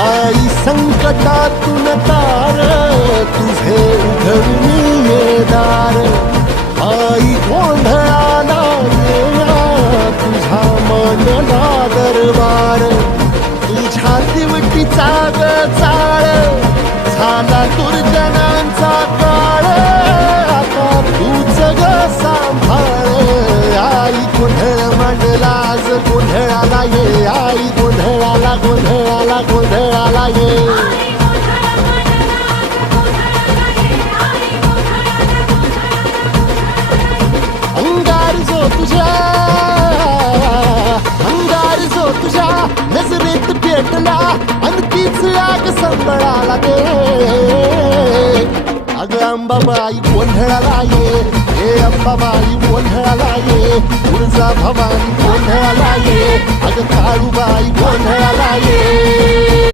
आई संकटातून तार तुझे उघडून ये दार आई गोंधळाला येणार तुझा मनला दरबार तुझ्या दिवटीचा ग चाळ झाला दुर्जनांचा काळ आता तूच ग सांभाळ आई गोंधळ मांडला आज गोंधळाला ये आई गोंधळाला गोंधळाला गोंधळाला ये अंगार जो तुझ्या नजरेत पेटला आणि तीच आग संबळाला दे अग अंबाबाई गोंधळाला ये हे अंबाबाई गोंधळाला ये तुळजा भवानी गोंधळाला ये अग काळूबाई गोंधळाला ये